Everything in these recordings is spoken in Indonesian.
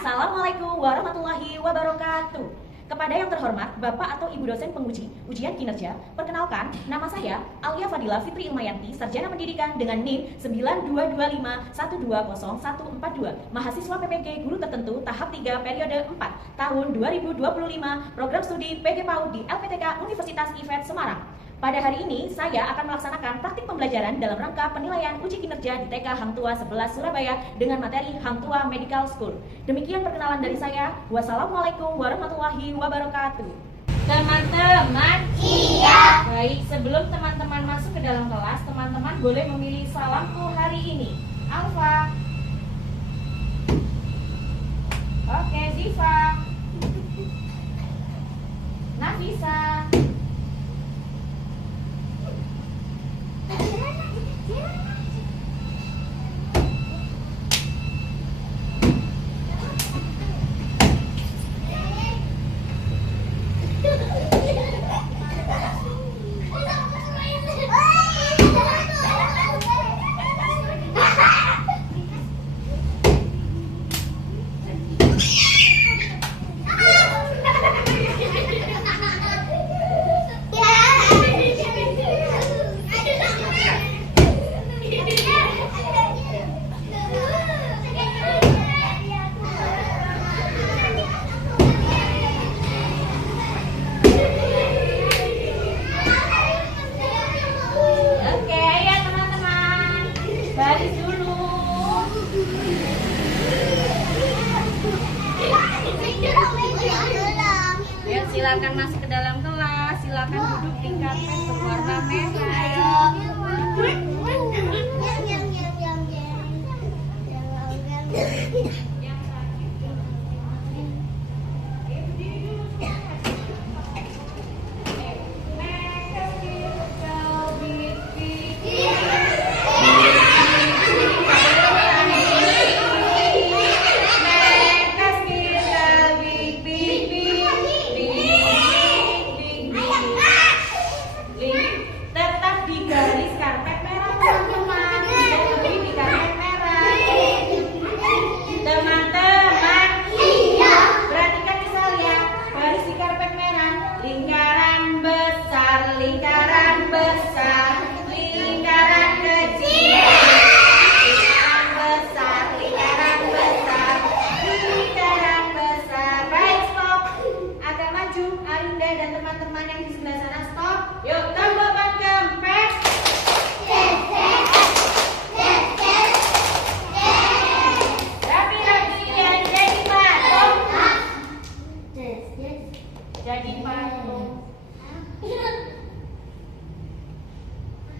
Assalamualaikum warahmatullahi wabarakatuh. Kepada yang terhormat Bapak atau Ibu dosen penguji ujian kinerja, perkenalkan, nama saya Alia Fadila Fitri Ilmayanti, Sarjana Pendidikan dengan NIM 9225120142, mahasiswa PPG Guru Tertentu tahap 3 periode 4 tahun 2025, program studi PG PAUD di LPTK Universitas IFET Semarang. Pada hari ini, saya akan melaksanakan praktik pembelajaran dalam rangka penilaian uji kinerja di TK Hang Tua 11 Surabaya dengan materi Hang Tua Medical School. Demikian perkenalan dari saya. Wassalamualaikum warahmatullahi wabarakatuh. Teman-teman, iya. Baik, sebelum teman-teman masuk ke dalam kelas, teman-teman boleh memilih salamku hari ini. Alfa. Oke, Ziva. Nafisa. Silakan masuk ke dalam kelas, silakan duduk di karpet berwarna merah.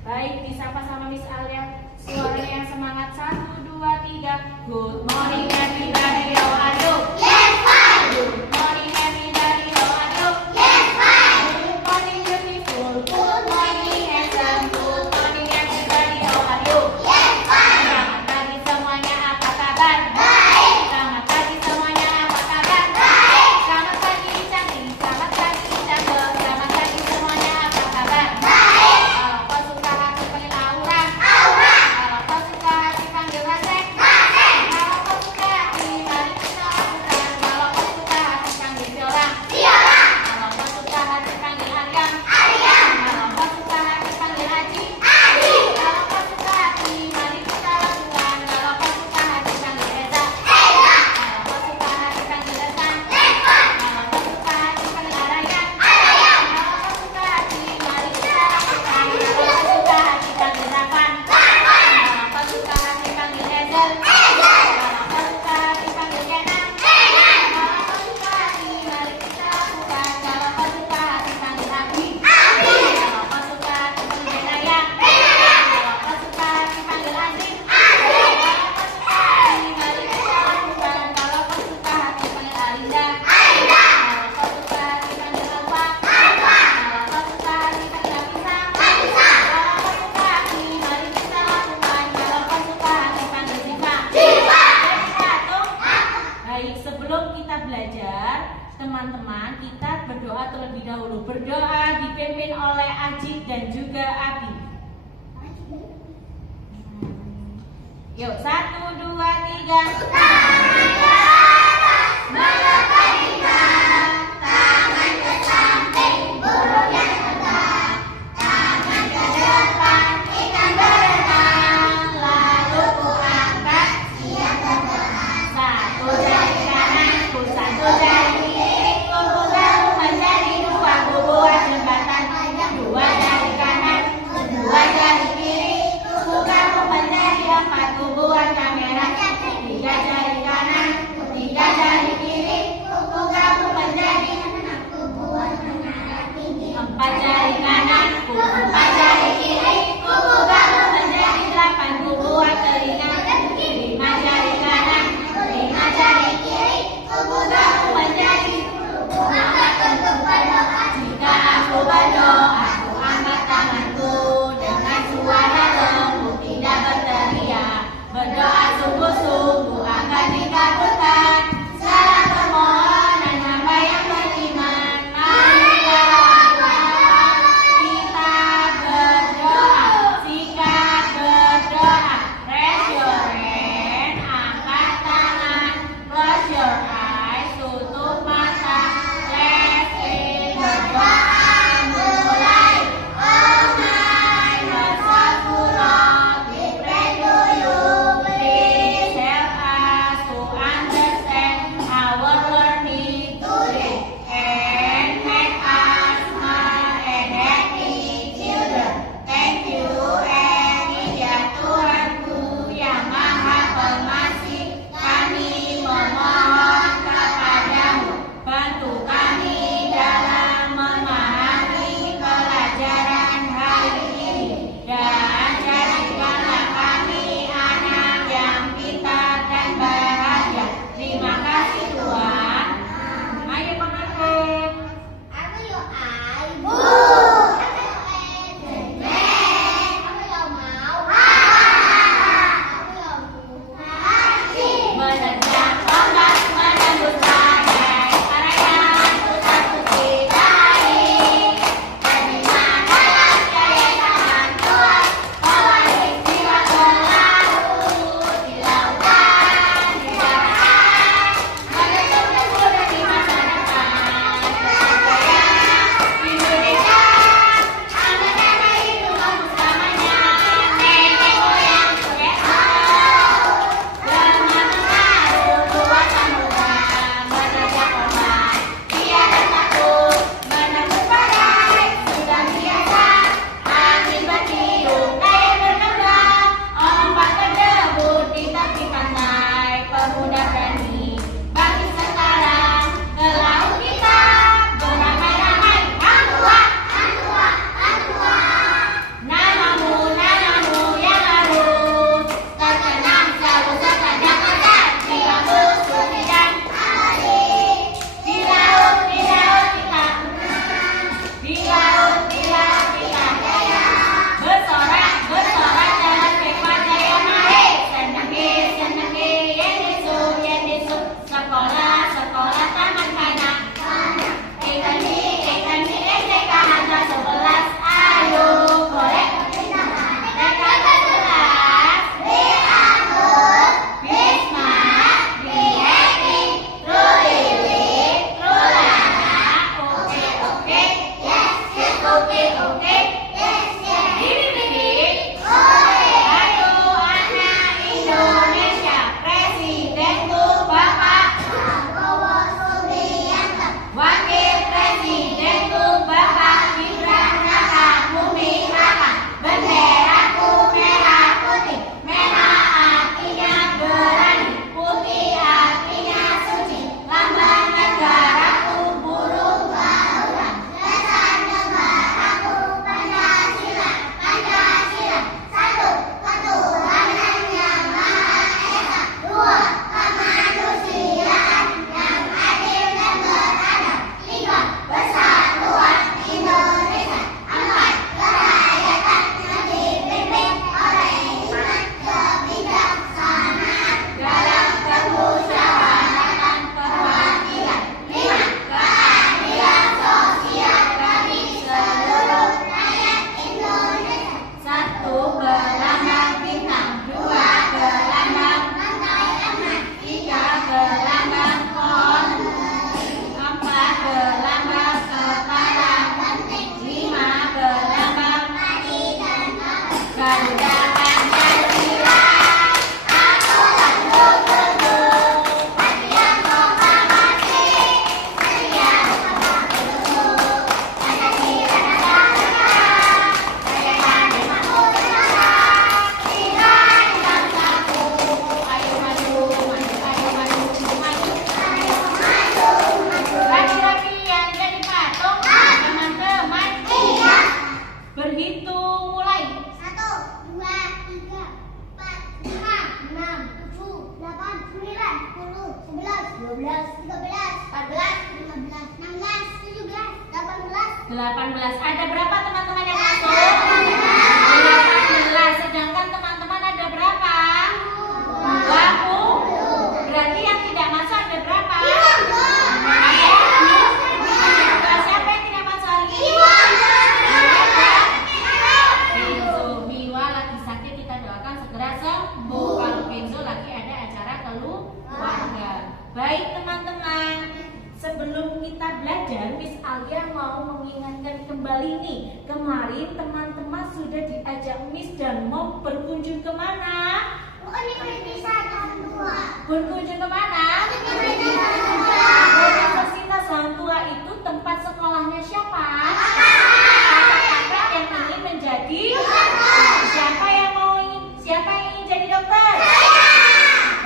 Baik, disapa sama Miss Alia. Suaranya yang semangat. 1, 2, 3. Good morning everybody. How are you? Yes, fine. Good morning everybody. How are you? Yes, fine. Good morning beautiful. Good morning handsome. Good morning everybody. How are you? Yes, fine. Selamat pagi semuanya. Apa kabar? Baik. Selamat pagi semuanya. Apa kabar? Baik. Selamat pagi cantik. Selamat pagi cakep. Selamat pagi semuanya. Apa kabar? Baik. Teman-teman, kita berdoa terlebih dahulu. Berdoa dipimpin oleh Ajit dan juga Abi. Yuk, 1, 2, 3. 12, 13, 14, 15, 16, 17, 18. Ada berapa teman-teman yang masuk? 18. Sedangkan teman-teman ada berapa? 20. Berarti yang tidak masuk ada berapa? Ada 2. Siapa yang tidak masuk hari ini? Kenzo. Miwa lagi sakit, kita doakan segera sembuh. Kalau Kenzo lagi ada acara keluarga. Baik teman-teman, sebelum kita belajar, Miss Alia mau mengingatkan kembali nih. Kemarin teman-teman sudah diajak Miss dan mau berkunjung kemana? Berkunjung kemana? Universitas Hang Tua itu tempat sekolahnya siapa? Kakak-kakak yang ingin menjadi siapa yang ingin jadi dokter?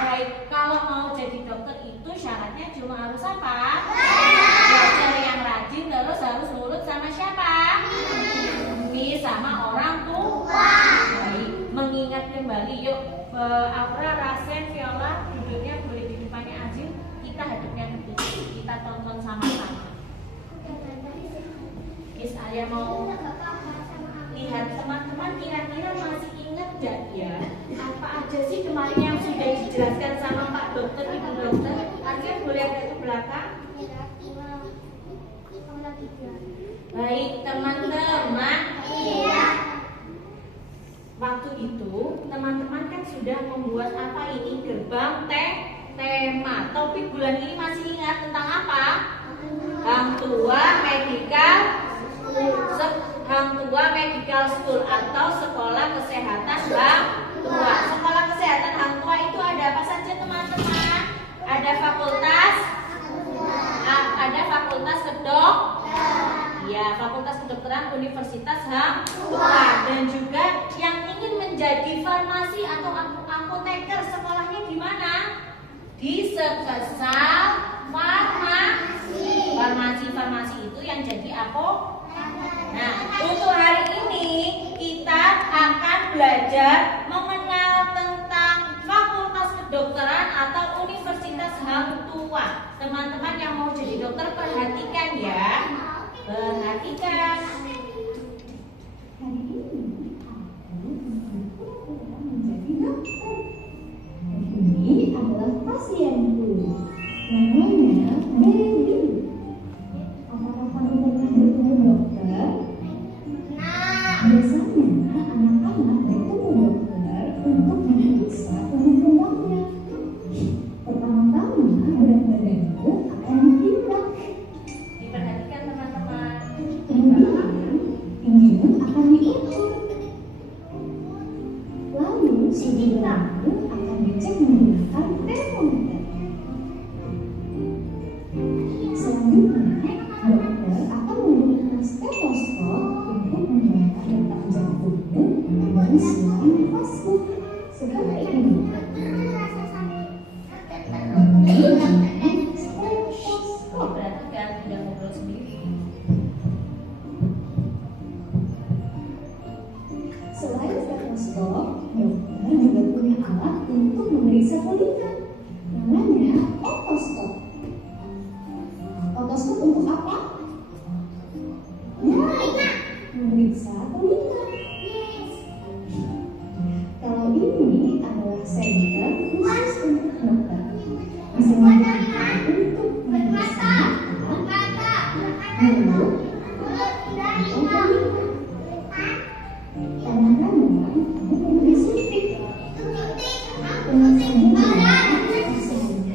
Baik, kalau mau jadi dokter itu syaratnya cuma harus apa? Belajar yang rajin, terus harus nurut sama siapa? Miss sama orang tua. Baik, mengingat kembali yuk. Aura, Rasen, Viola duduknya boleh di depannya Azil. Kita hadapnya ke kiri. Kita tonton sama-sama. Miss Alia mau lihat teman-teman kira-kira masih ingat gak ya? Apa aja sih kemarin yang sudah dijelaskan sama Pak Dokter, Ibu Dokter? Azil boleh ada ke belakang? Baik teman-teman. Waktu itu teman-teman kan sudah membuat apa ini? Gerbang tema. Topik bulan ini masih ingat tentang apa? Hang Tua Medical School atau Sekolah Kesehatan Hang Tua. Sekolah Kesehatan Hang Tua itu ada apa saja teman-teman? Ada fakultas Ya, Fakultas Kedokteran Universitas Hang Tua. Dan juga yang ingin menjadi farmasi atau apoteker, sekolahnya di mana? Di Sekesal Farmasi. Farmasi itu yang jadi apa? Nah, untuk hari ini kita akan belajar mengenal tentang Fakultas Kedokteran atau Universitas Hang Tua. Teman-teman yang mau jadi dokter perhatikan ya. Perhatikan. Hari ini aku menjadi dokter. Ini adalah pasienku. Namanya Dewi. Apakah kamu pernah bertemu dokter? Biasanya anak-anak bertemu dokter untuk memeriksa tumbuh kembangnya. Pertama-tama berat badanmu akan ditimbang. Diperhatikan teman-teman. Kemudian tinggimu akan diukur. Lalu suhu tubuhmu akan dicek menggunakan termometer. Selanjutnya, dokter akan menggunakan stetoskop untuk membaca detak jantungmu dan silang nafasmu. Seperti ini. Stetoskop. Perhatikan, tidak ngobrol sendiri. Selain stetoskop, dokter juga punya alat untuk memeriksa telinga. Namanya otoskop. Otoskop untuk apa? Memeriksa telinga. Kalau ini adalah senter khusus untuk dokter. Bisa digunakan untuk memeriksa mata, mulut, atau telinga. Kadang-kadang kamu perlu disuntik. Dengan selanjutnya,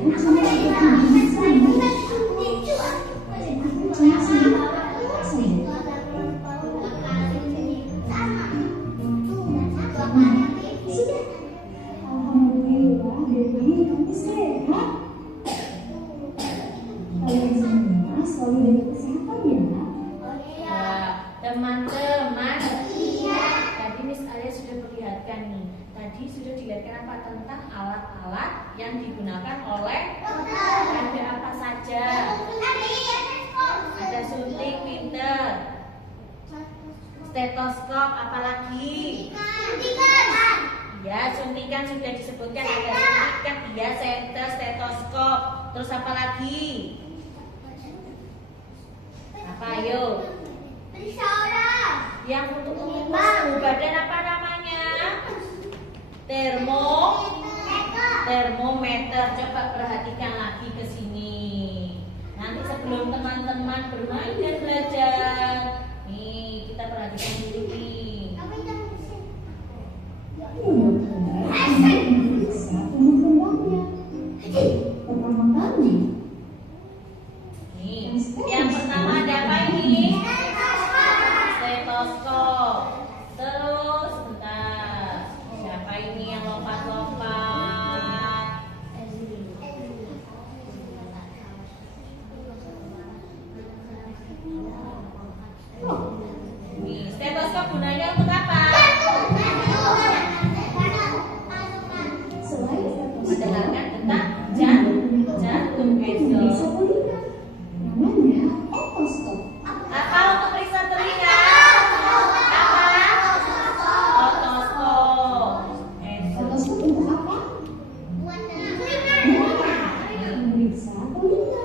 hasilnya cuma begini saja. Cuma sedikit saja. Sudah. Alhamdulillah, Dewi, kamu sehat. Kalian semua selalu jaga kesehatan ya. Teman-teman, tadi Miss Alia sudah perlihatkan nih. Tadi sudah dilihatkan apa tentang alat-alat yang digunakan oleh ada apa saja? Ada suntik, pinter, stetoskop, apalagi? Ya, suntikan sudah disebutkan, ada suntikan, ya, senter, stetoskop. Terus apa lagi? Apa ayo? Periksa orang. Yang untuk mengukur suhu badan apa namanya? Termometer. Coba perhatikan lagi ke sini. Nanti sebelum teman-teman bermain dan belajar, nih kita perhatikan dulu nih. Periksa tumbuh kembangnya. Pertama kali, Nih, yang pertama ada apa ini? Stetoskop. Terus, bentar. Siapa ini yang lompat-lompat? Nih, stetoskop gunanya untuk apa? selain Mendengarkan detak jantung periksa besok. telinga. Namanya otoskop. Apa untuk periksa telinga? Apa? Otoskop. Otoskop untuk apa? Memeriksa telinga.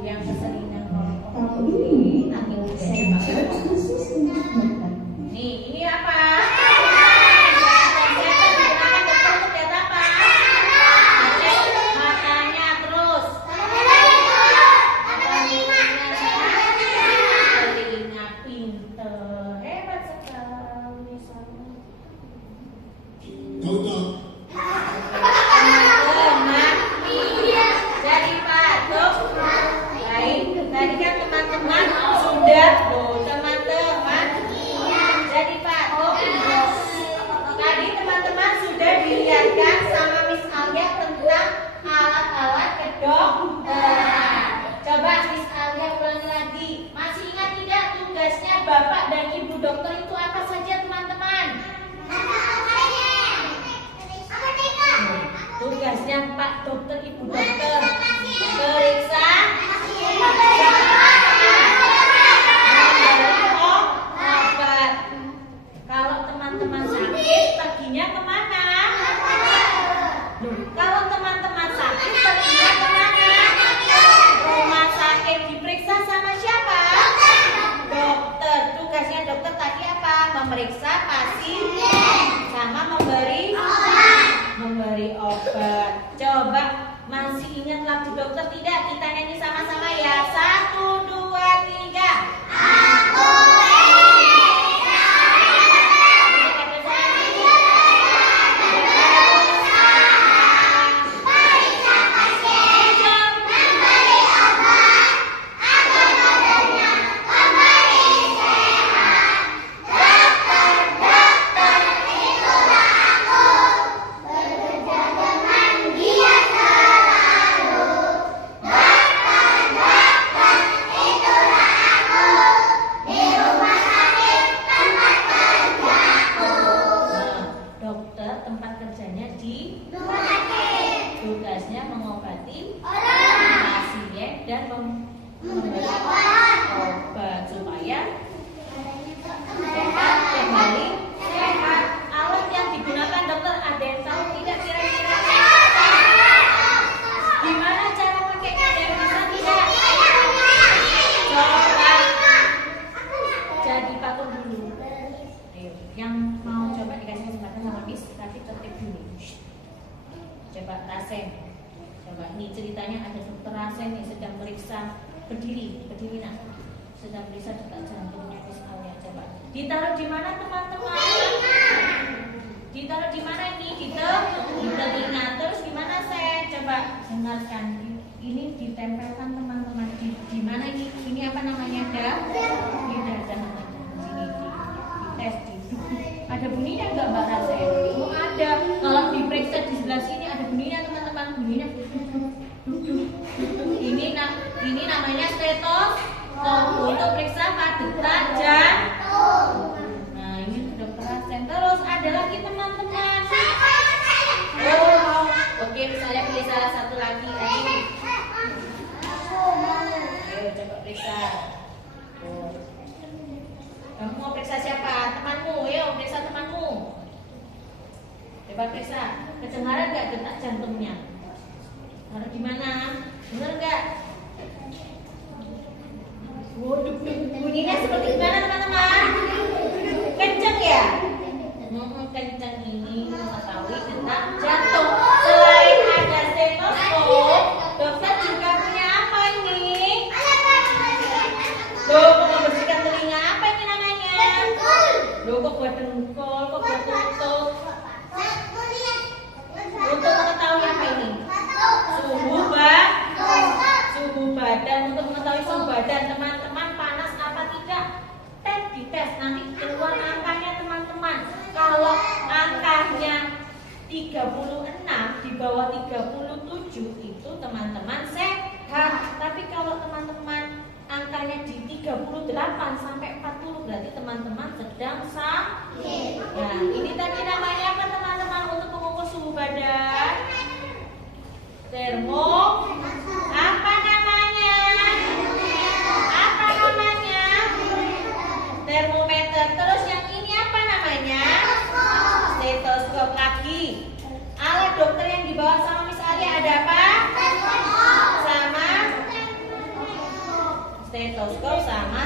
Yang keseringan ngorok. Kalau ini, Nanti saya saya pakai. khusus untuk dokter. Nih, ini apa? Saya digunakan dokter untuk lihat apa? Cek matanya terus. Telinga pinter, hebat sekali. Teman-teman, jadi Pak Dok, baik. Tadi kan teman-teman sudah, teman-teman. Jadi Pak Dok, tadi teman-teman sudah dilihatkan sama Miss Alia tentang alat-alat kedokteran. Coba Miss Alia ulangi lagi. Masih ingat tidak tugasnya Bapak dan Ibu dokter itu apa saja teman-teman? Tugasnya Pak dokter, Ibu dokter, periksa, memberi obat. Kalau teman-teman sakit, perginya kemana? Loh, kalau teman-teman sakit, perginya kemana? Rumah sakit. Diperiksa sama siapa? Dokter. Tugasnya dokter tadi apa? Memeriksa pasien sama memberi obat. Coba masih ingat lagu dokter tidak? Kita nyanyi sama-sama ya. 1, 2, 3. Dokter tempat kerjanya di tugasnya mengobati pasien dan memberi obat supaya sehat kembali sehat. Alat yang digunakan dokter ada yang tahu tidak kira-kira? Gimana cara pakainya? Ada yang bisa tidak? Coba jadi patung dulu. Ayo, yang mau coba dikasih kesempatan sama Miss, tapi tertib dulu. Coba Rasen. Coba nih ceritanya ada dokter Rasen nih sedang meriksa berdiri nak. Sedang meriksa detak jantungnya Miss Alia. Coba ditaruh di mana teman-teman? Ditaruh di mana ini? Di telinga. Terus gimana saya? Coba dengarkan. Ini ditempelkan teman-teman di mana ini? Ini apa namanya? Di dada. Sini tes di. Ada bunyinya enggak Mbak Rasen? Oh ada. Kalau diperiksa di sebelah sini ada bunyinya teman-teman. Bunyinya. Ini namanya stetoskop untuk periksa detak jantung. Nah ini dokter Rasen. Terus ada lagi teman-teman. Oh, oke misalnya pilih salah satu lagi. Ayo coba periksa. Kamu mau periksa siapa? Temanmu. Yuk periksa temanmu. Coba periksa. Kedengaran nggak detak jantungnya? Taruh di mana? Bener nggak? Waduh, bunyinya seperti gimana teman-teman? Kenceng ya? Kenceng ini mengetahui detak jantung. Selain ada stetoskop, dokter juga punya apa ini? Loh, membersihkan telinga apa ini namanya? Loh, kok buat dengkul, kok buat tutup? Untuk mengetahui apa ini? Suhu badan. Untuk mengetahui suhu badan teman-teman panas apa tidak? Dites nanti keluar angkanya teman-teman. Kalau angkanya 36 di bawah 37 itu teman-teman sehat. Tapi kalau teman-teman angkanya di 38 sampai 40 berarti teman-teman sedang sakit. Nah, ini tadi namanya apa teman-teman untuk mengukur suhu badan? Apa namanya? Termometer. Terus yang ini apa namanya? Stetoskop lagi. Alat dokter yang dibawa sama Miss Alia ada apa? Sama stetoskop sama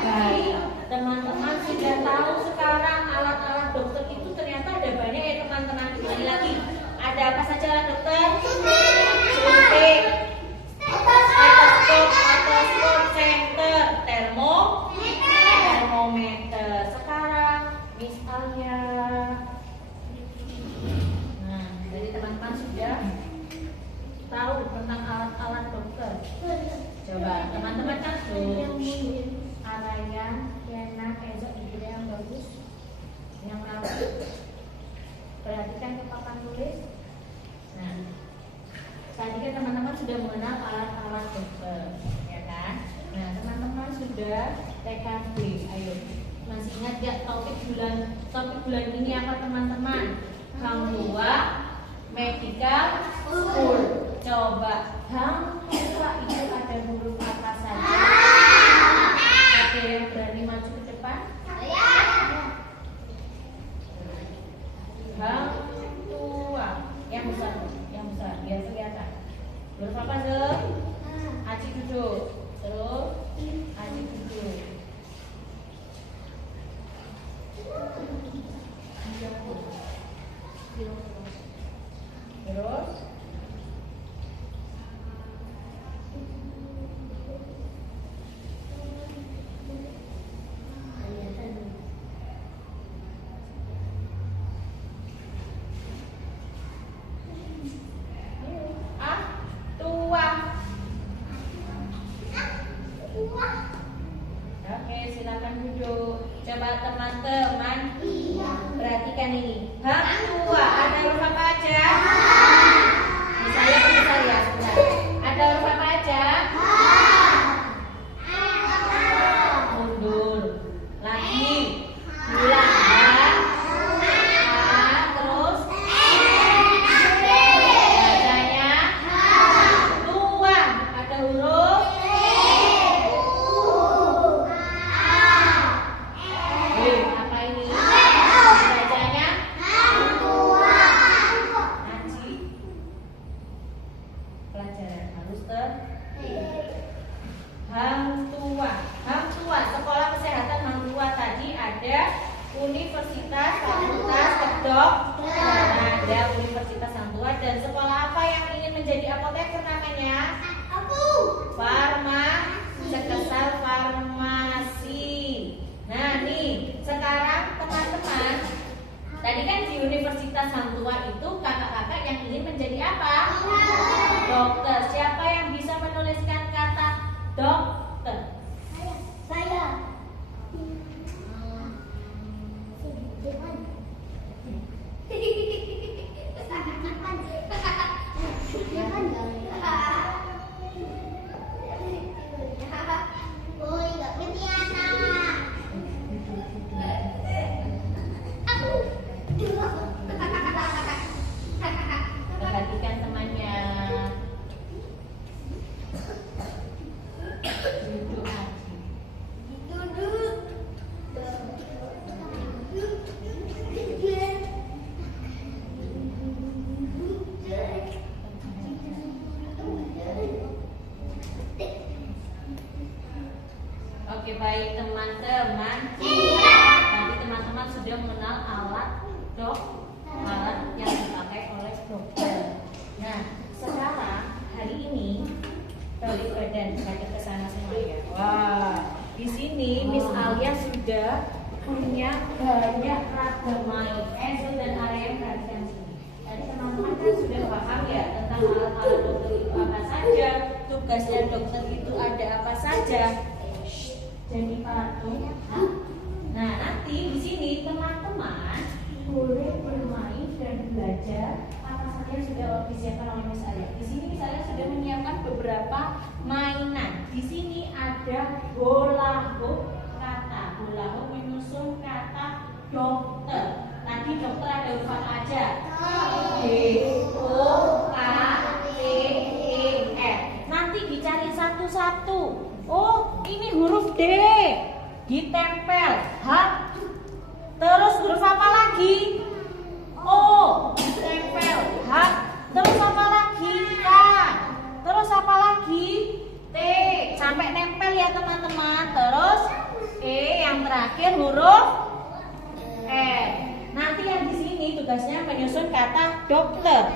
Baik, teman-teman sudah tahu sekarang alat-alat dokter itu ternyata ada banyak ya teman-teman. Kembali lagi. Ada apa saja alat dokter? Suntik, stetoskop, otoskop, senter, termometer. Sekarang Miss Alia. Nah, jadi teman-teman sudah tahu tentang alat-alat dokter. Coba teman-teman catat. Arayan, Kena, Ezo, ide yang bagus, yang rapi. Perhatikan ke papan tulis. Nah, tadi kan teman-teman sudah mengenal alat-alat dokter, ya kan? Nah, teman-teman sudah TKB. Ayo, masih ingat gak topik bulan ini apa teman-teman? Hang Tua Medical School. Coba Hang Tua itu ada huruf apa saja? Ada yang berani maju ke depan? Hang Tua yang besar biar kelihatan. Huruf apa tuh? Aci duduk. Terus Aci duduk. Terus Oke, silakan duduk. Coba teman-teman perhatikan ini. Hang Tua ada huruf apa aja? Misalnya ya, sebentar. Ada huruf apa aja? Mundur. Lagi. Ulang. Terus bacanya Tua. Ada huruf apa ini? Bacanya Naji. Pelajaran harus Hang Tua. Sekolah kesehatan Hang Tua tadi ada Universitas Fakultas Kedokteran, ada Universitas Hang Tua. Dan sekolah apa yang ingin menjadi apoteker namanya? Farmasi. Nah nih, sekarang teman-teman, tadi kan di Universitas Hang Tua itu kakak-kakak yang ingin menjadi apa? Dokter. Siapa yang bisa menuliskan kata dokter? Saya. Perhatikan temannya. Oke, baik teman-teman. Nanti teman-teman sudah mengenal alat alat yang dipakai oleh dokter. Nah, sekarang hari ini balik badan ke sana semua ya. Wah, di sini Miss Alia sudah punya banyak ragam main. Enzo dan Arya perhatikan sini. Tadi teman-teman kan sudah paham ya tentang alat-alat dokter itu apa saja, tugasnya dokter itu ada apa saja. Jadi patung. Nah, nanti di sini teman-teman boleh bermain dan belajar apa saja yang sudah disiapkan oleh Miss Alia. Di sini Miss Alia sudah menyiapkan beberapa mainan. Di sini ada bola hoop kata. Bola hoop menyusun kata dokter. Tadi dokter ada huruf apa aja? D, O, K, T, E, R. Nanti dicari satu-satu. Oh, ini huruf D. Ditempel. H. Terus huruf apa lagi? O. Ditempel. H. Terus apa lagi? K. Terus apa lagi? T. Sampai nempel ya teman-teman. Terus E yang terakhir huruf R. Nanti yang di sini tugasnya menyusun kata dokter.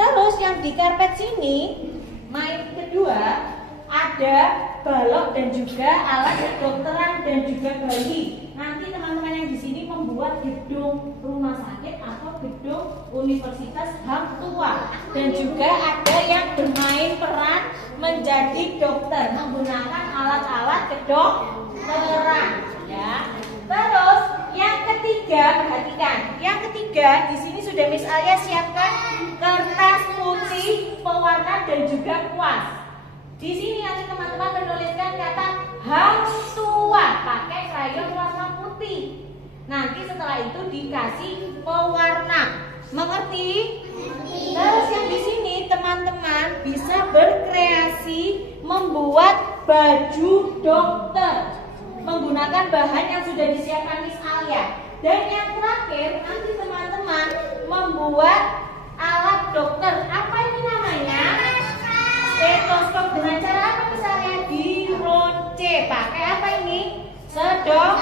Terus yang di karpet sini main kedua ada balok dan juga alat kedokteran dan juga bayi. Nanti teman-teman yang di sini membuat gedung rumah sakit atau gedung universitas hang tua. Dan juga ada yang bermain peran menjadi dokter menggunakan alat-alat kedokteran. Ya. Terus yang ketiga, perhatikan. Yang ketiga di sini sudah Miss Alia siapkan kertas putih, pewarna dan juga kuas. Di sini nanti teman-teman menuliskan kata hang tua pakai krayon warna putih. Nanti setelah itu dikasih pewarna. Mengerti? Terus yang di sini teman-teman bisa berkreasi membuat baju dokter menggunakan bahan yang sudah disiapkan Miss Alia. Dan yang terakhir nanti teman-teman membuat alat dokter. Apa ini namanya? Stetoskop. Dengan cara apa misalnya? Dironce. Pakai apa ini? Sedok.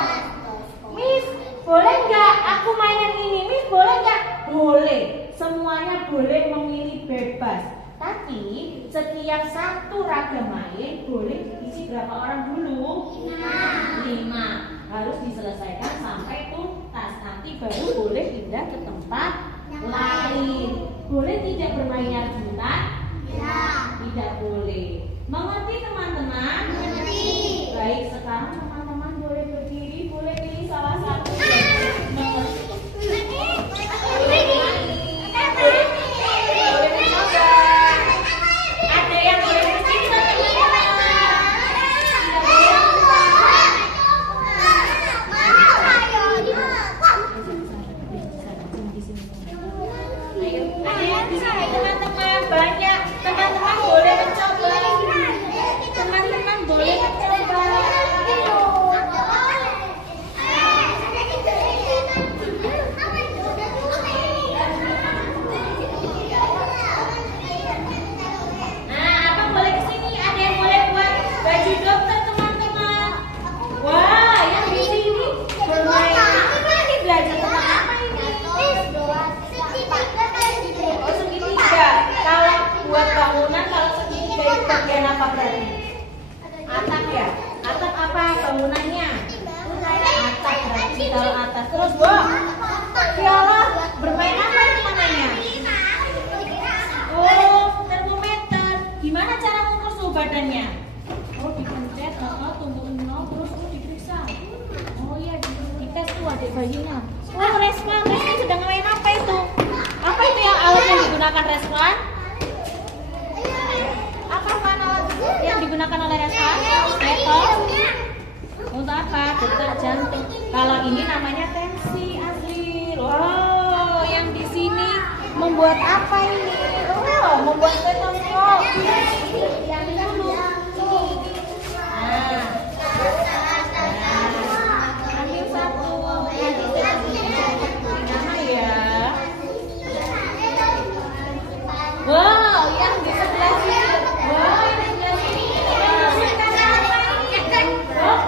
Miss, boleh nggak aku mainan ini? Miss, boleh nggak? Boleh. Semuanya boleh memilih bebas. Tapi setiap satu ragam main boleh diisi berapa orang dulu? 5. Harus diselesaikan sampai tuntas. Nanti baru boleh pindah ke tempat lain. Boleh tidak bermainnya rebutan? Tidak boleh. Mengerti teman-teman? Mengerti. Baik, sekarang teman-teman boleh berdiri, boleh pilih salah satu. Boleh mencoba. Ada yang boleh bercerita teman-teman. Tidak boleh lupa. Ayo, ada yang di sini teman-teman banyak. Teman-teman boleh mencoba. Teman-teman boleh mencoba. Nah, abang boleh kesini. Ada yang boleh buat baju dokter teman-teman. Wah, yang di sini bermain. Ini belajar tentang apa ini? Oh, segitiga. Kalau buat bangunan, kalau segitiga itu bagian apa berarti? Atap ya? Atap apa bangunannya? Atap berarti kalau atas. Terus, wah, Viola bermain apa itu namanya? Oh, termometer. Gimana cara mengukur suhu badannya? Oh, dipencet, tunggu 0, terus diperiksa. Oh iya, dites tuh adik bayinya. Oh, Resman sedang main apa itu? Apa itu yang alat yang digunakan Resman? Apa alat yang digunakan oleh Resman? Stetoskop. Untuk apa? Detak jantung. Kalau ini namanya tensi asli. Wow, yang di sini membuat apa ini? Oh, membuat stetoskop. Yang dulu. Nah, ambil satu. Nanti nama ya. Wow, yang di sebelah sini. Wow, yang di sebelah sini. Oh,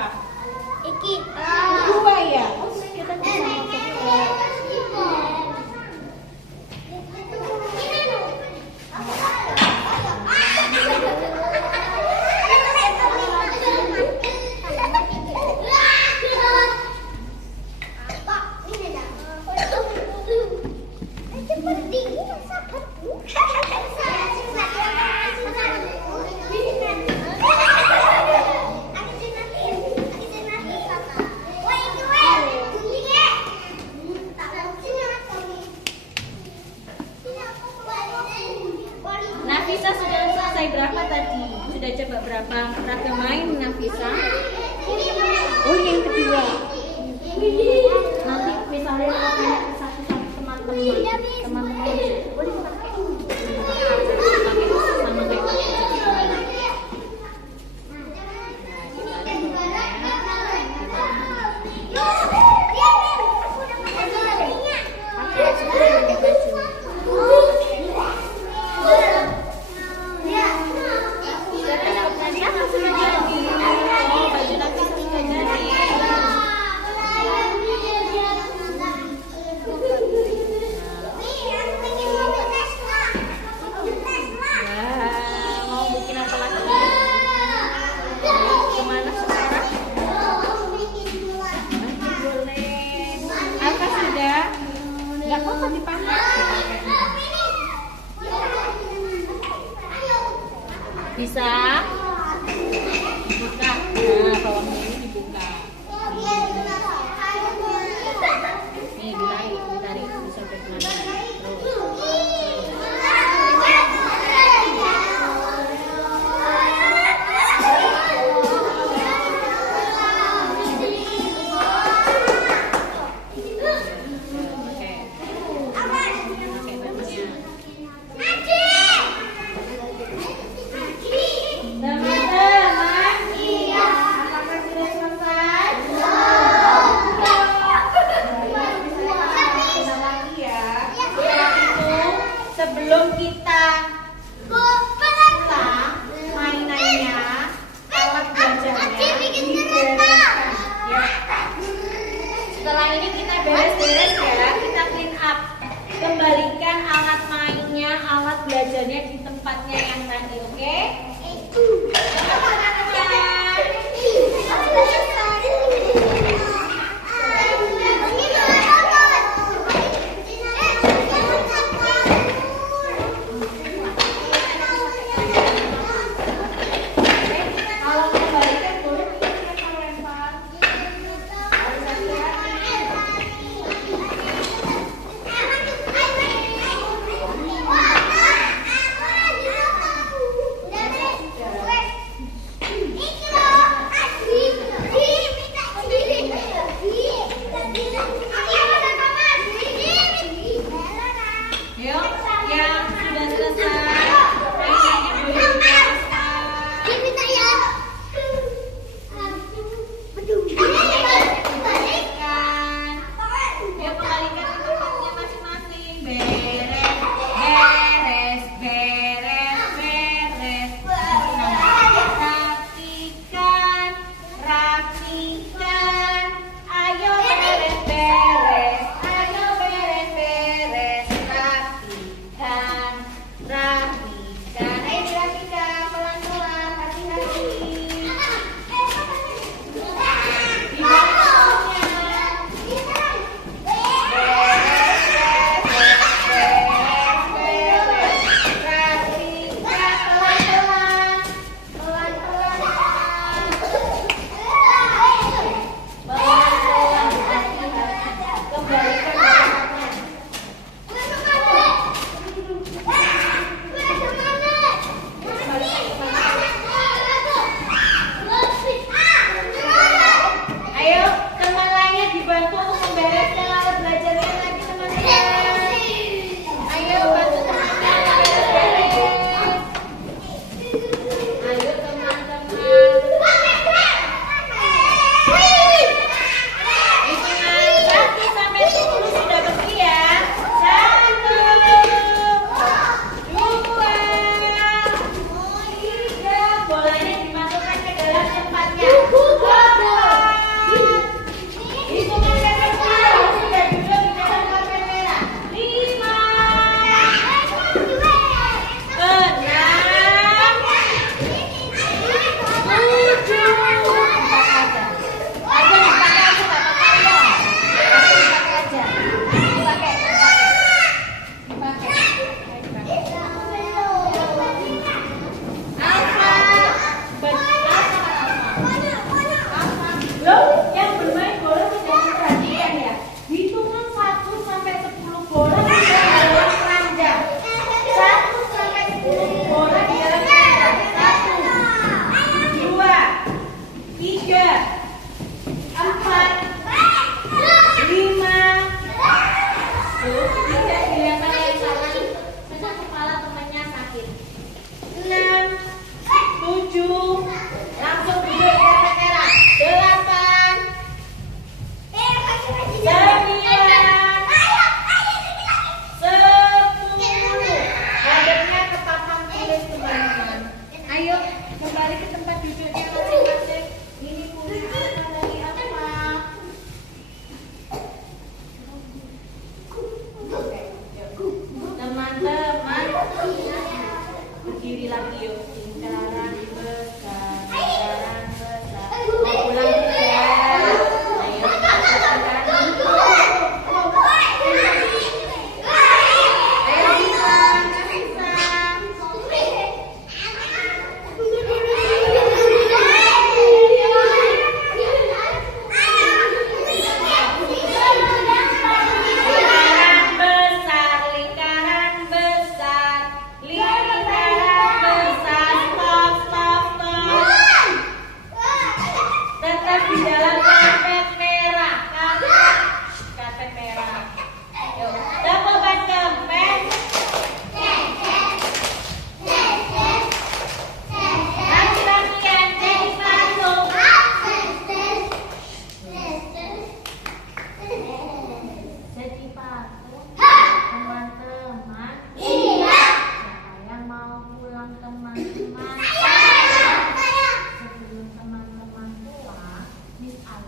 berapa? Iki. 2 ya. Oke, kita bisa masuk ke Nafisa sudah selesai berapa tadi? Sudah coba berapa ragam main Nafisa? Oh, yang kedua. Nanti misalnya kalau tanya ke satu-satu teman-teman boleh pakai sama kayak nggak apa-apa dipakai. Bisa buka. Nah, bawahnya ini dibuka. Ini ditarik, disobek mana? Sebelum kita pulang mainannya, alat belajarnya dibereskan ya. Setelah ini kita beres-beres ya, kita clean up. Kembalikan alat mainnya, alat belajarnya di tempatnya yang tadi, oke? Iki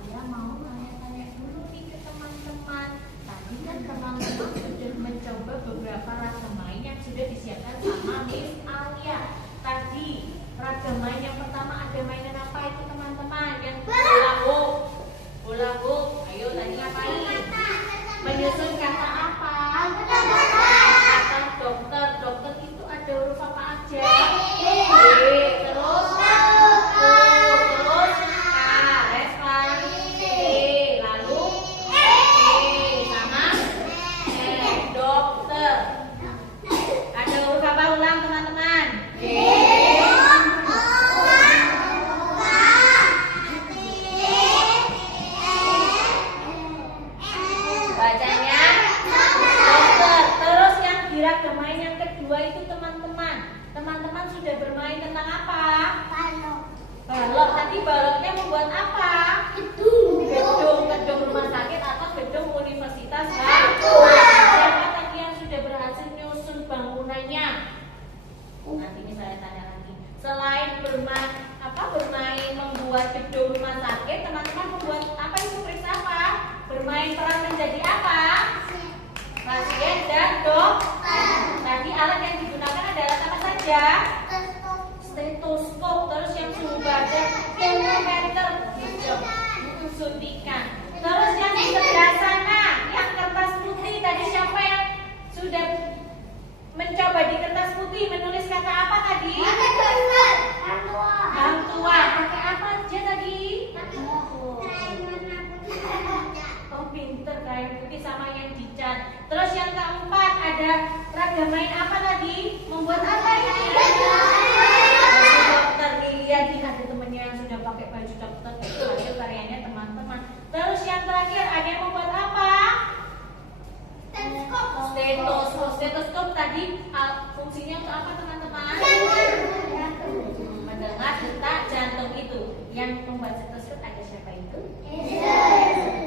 saya mau tanya-tanya dulu nih ke teman-teman. Tadi kan teman-teman sudah mencoba beberapa ragam main yang sudah disiapkan sama Miss Alia. Tadi ragam main yang pertama ada mainan apa itu teman-teman? Yang bola hoop. Bola hoop. Ayo tadi ngapain? Menyusun kata apa? Kata dokter. Dokter itu ada huruf apa aja? D. Terus terus K. Respon C. Lalu E sama dokter. Ada huruf apa ulang teman-teman? D. Bacanya dokter. Terus yang diragam main yang kedua itu teman-teman. Teman-teman sudah bermain tentang apa? Balok. Tadi baloknya membuat apa? Gedung rumah sakit atau gedung universitas kan? Siapa tadi yang sudah berhasil nyusun bangunannya? Nanti ini saya tanya lagi. Selain bermain membuat gedung rumah sakit, teman-teman membuat apa itu? Periksa apa? Bermain peran menjadi apa? Pasien dan dokter. Tadi alat yang digunakan adalah apa saja? Stetoskop. Terus yang suhu badan termometer, suntikan. Terus yang di sebelah sana, yang kertas putih tadi siapa yang sudah mencoba di kertas putih menulis kata apa tadi? Bantuan. Pakai apa aja tadi? Oh pinter, kain putih sama yang dicat. Terus yang keempat ada ragam main apa tadi? Membuat apa ini? Dokter. Lihat ada temennya yang sudah pakai baju dokter. Itu hasil karyanya teman-teman. Terus yang terakhir ada yang membuat apa? Stetoskop. Stetoskop tadi fungsinya untuk apa teman-teman? Mendengar detak jantung itu. Yang membuat stetoskop ada siapa itu?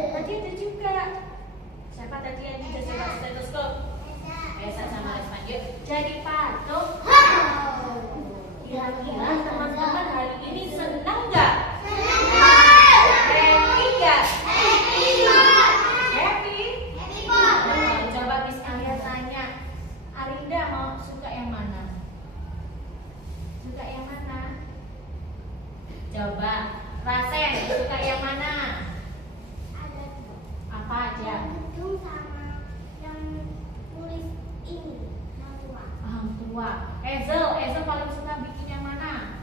Tadi ada juga. Siapa tadi yang juga coba stetoskop? Esa sama Resman. Yuk jadi patung. Kira-kira teman-teman hari ini senang nggak? Happy nggak? Happy? Coba Miss Alia tanya, Arinda mau suka yang mana? Suka yang mana? Coba Rasen suka yang mana? Apa aja? Orang tua. Ezel paling suka bikin yang mana?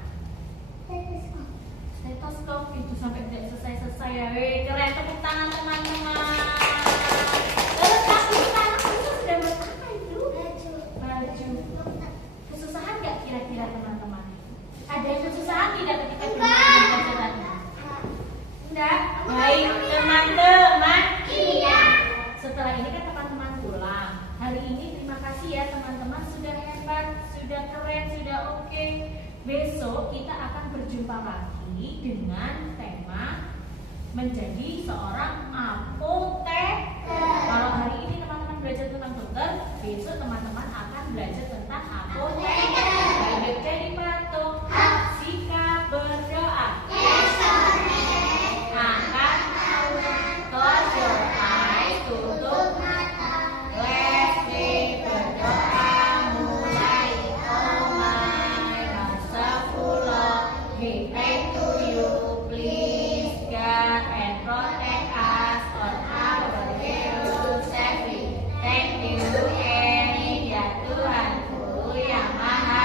Stetoskop itu sampai tidak selesai ya. Keren, tepuk tangan teman-teman. Terus kamu sekarang itu sudah buat apa itu? Baju. Kesusahan nggak kira-kira teman-teman? Ada kesusahan tidak ketika bermain baju tadi? Enggak? Baik teman-teman. Iya. Setelah ini kan teman-teman pulang. Hari ini terima kasih ya teman-teman, sudah hebat, sudah keren, sudah oke. Besok kita akan berjumpa lagi dengan tema menjadi seorang apoteker. Kalau hari ini teman-teman belajar tentang dokter, besok teman-teman akan belajar tentang apoteker. Baik jadi patung, Sika berdoa. Angkat close your eyes, tutup mata. Let's pray, berdoa mulai. Oh my, Astagfirullah, we pray to you, please God and protect us on our way to safety. Thank you, ya Tuhanku yang Maha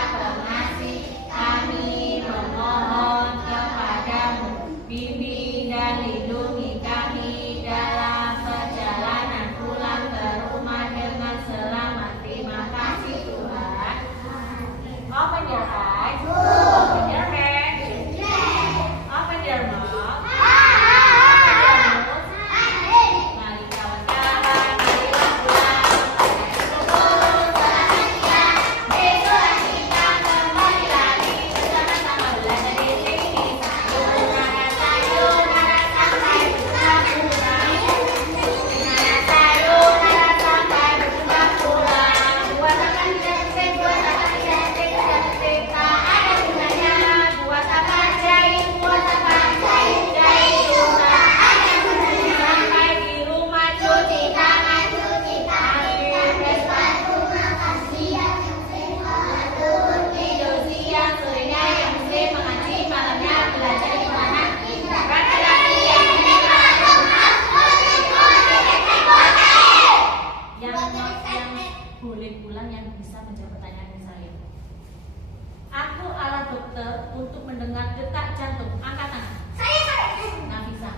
dokter untuk mendengar detak jantung? Angkat tangan. Saya. Nafisa.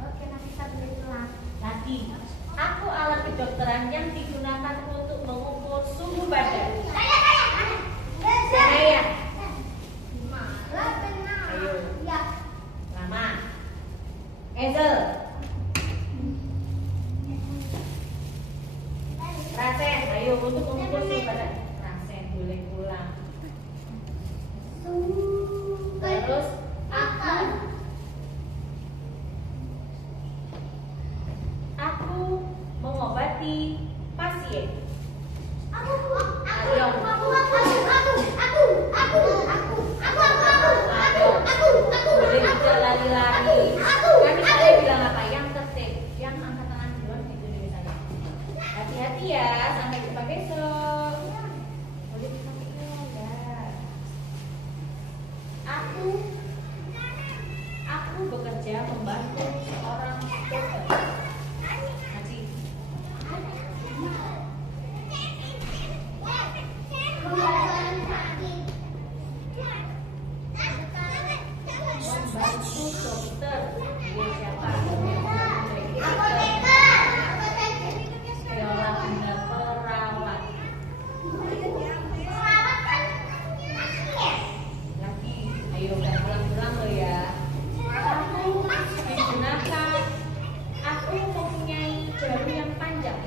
Oke, Nafisa berulang. Lagi. Aku alat kedokteran yang digunakan untuk mengukur suhu badan. Saya. Malah benar. Ayo. Ya. Lama. Ezel. Rasen. Ayo untuk mengukur suhu badan. Rasen boleh pulang. Terus aku mengobati pasien. Boleh juga lari-lari. Kami saya bilang apa? Yang tertib, yang angkat tangan duluan gitu deh saya. Hati-hati ya, sampai jumpa besok. Boleh disampaikan ya. Aku bekerja membantu seorang dokter. Haji. Membantu dokter. Dia siapa? Viola benar perawat. Lagi, ayo udah pulang-pulang lo ya. Digunakan. Aku mempunyai jari yang panjang.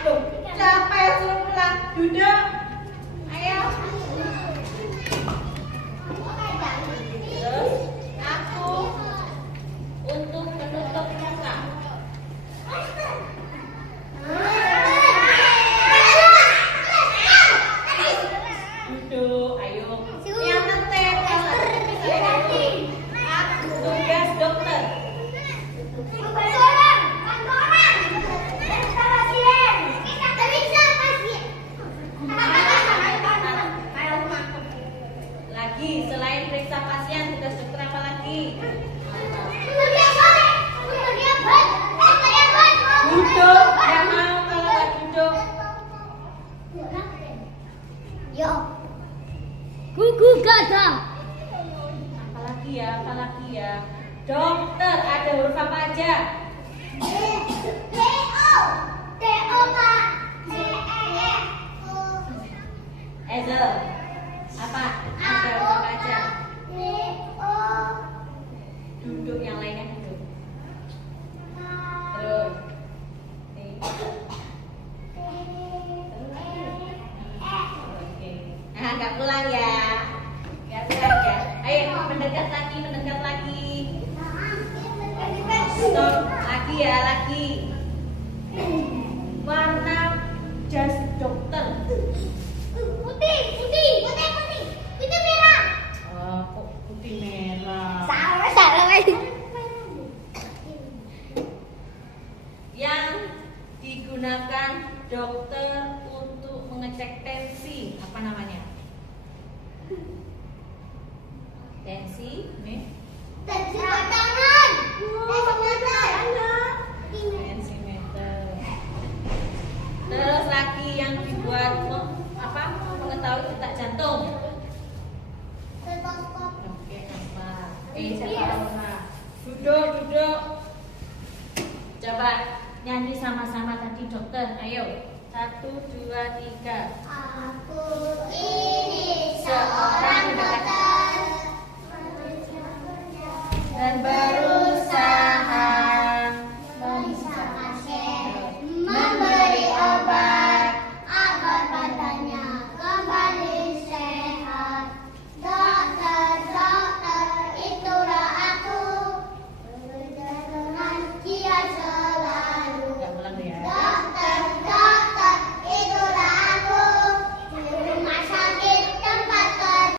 Tuh, siapa yang suruh pulang? Duduk. Ayo. Terus aku untuk menutup muka. Duduk, ayo. Yang tertib, tugas dokter. Lagi, selain periksa pasien, tugas dokter apa lagi? Duduk, yang mau kalau nggak duduk. Yo. Gugu gada. Apalagi ya? Dokter, ada huruf apa aja? Ezel, apa? Ada huruf apa aja? Duduk, yang lainnya duduk. Terus. Nih. Oke. Nah, nggak pulang ya. Nggak pulang ya. Ayo, mendekat lagi. Stop, lagi ya, lagi. Warna jas dokter. Putih merah. Oh, kok putih merah? Salah. Yang digunakan dokter untuk mengecek tensi, apa namanya? Tensi, nih. Tangan. Tensimeter. Terus lagi yang dibuat mengetahui detak jantung. Oke, apa? Siapa orang? Duduk. Coba nyanyi sama-sama tadi dokter. Ayo. 1, 2, 3. Aku ini